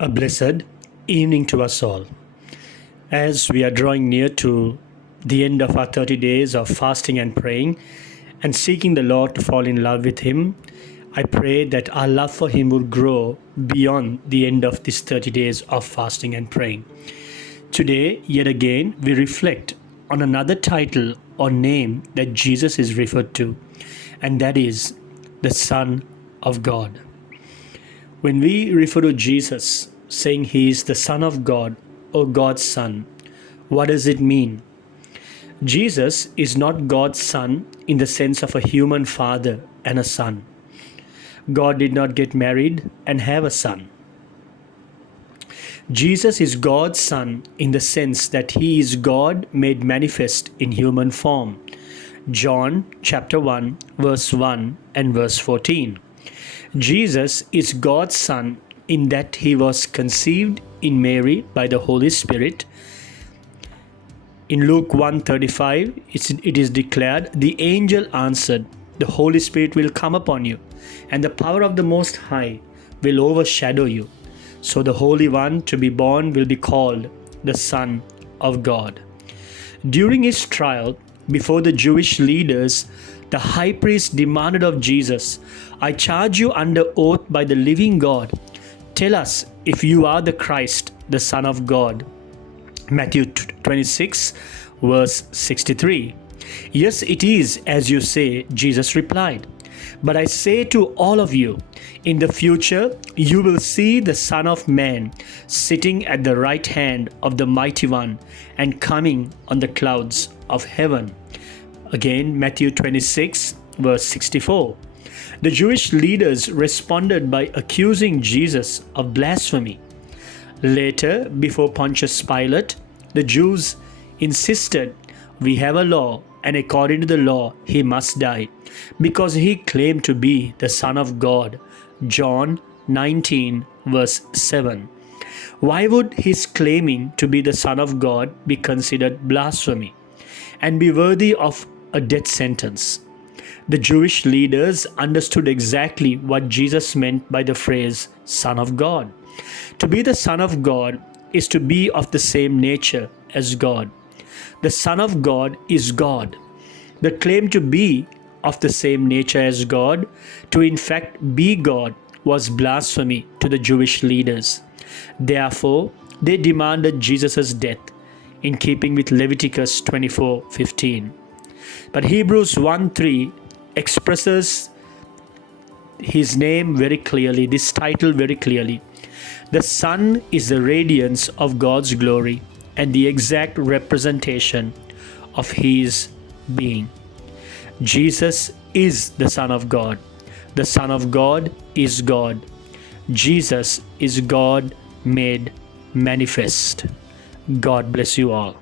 A blessed evening to us all. As we are drawing near to the end of our 30 days of fasting and praying and seeking the Lord to fall in love with Him, I pray that our love for Him will grow beyond the end of these 30 days of fasting and praying. Today, yet again, we reflect on another title or name that Jesus is referred to, and that is the Son of God. When we refer to Jesus saying He is the Son of God or God's Son, what does it mean? Jesus is not God's Son in the sense of a human father and a son. God did not get married and have a son. Jesus is God's Son in the sense that He is God made manifest in human form. John chapter 1 verse 1 and verse 14. Jesus is God's Son in that He was conceived in Mary by the Holy Spirit. In Luke 1:35, it is declared, "The angel answered, the Holy Spirit will come upon you, and the power of the Most High will overshadow you. So the Holy One to be born will be called the Son of God." During His trial before the Jewish leaders, the high priest demanded of Jesus, "I charge you under oath by the living God. Tell us if you are the Christ, the Son of God." Matthew 26, verse 63. "Yes, it is as you say," Jesus replied. "But I say to all of you, in the future you will see the Son of Man sitting at the right hand of the Mighty One and coming on the clouds of heaven." Again, Matthew 26, verse 64. The Jewish leaders responded by accusing Jesus of blasphemy. Later, before Pontius Pilate, the Jews insisted, "We have a law, and according to the law, He must die, because He claimed to be the Son of God." John 19, verse 7. Why would His claiming to be the Son of God be considered blasphemy and be worthy of a death sentence? The Jewish leaders understood exactly what Jesus meant by the phrase Son of God. To be the Son of God is to be of the same nature as God. The Son of God is God. The claim to be of the same nature as God, to in fact be God, was blasphemy to the Jewish leaders. Therefore, they demanded Jesus' death in keeping with Leviticus 24:15. But Hebrews 1:3 expresses His name very clearly, this title very clearly. The Son is the radiance of God's glory and the exact representation of His being. Jesus is the Son of God. The Son of God is God. Jesus is God made manifest. God bless you all.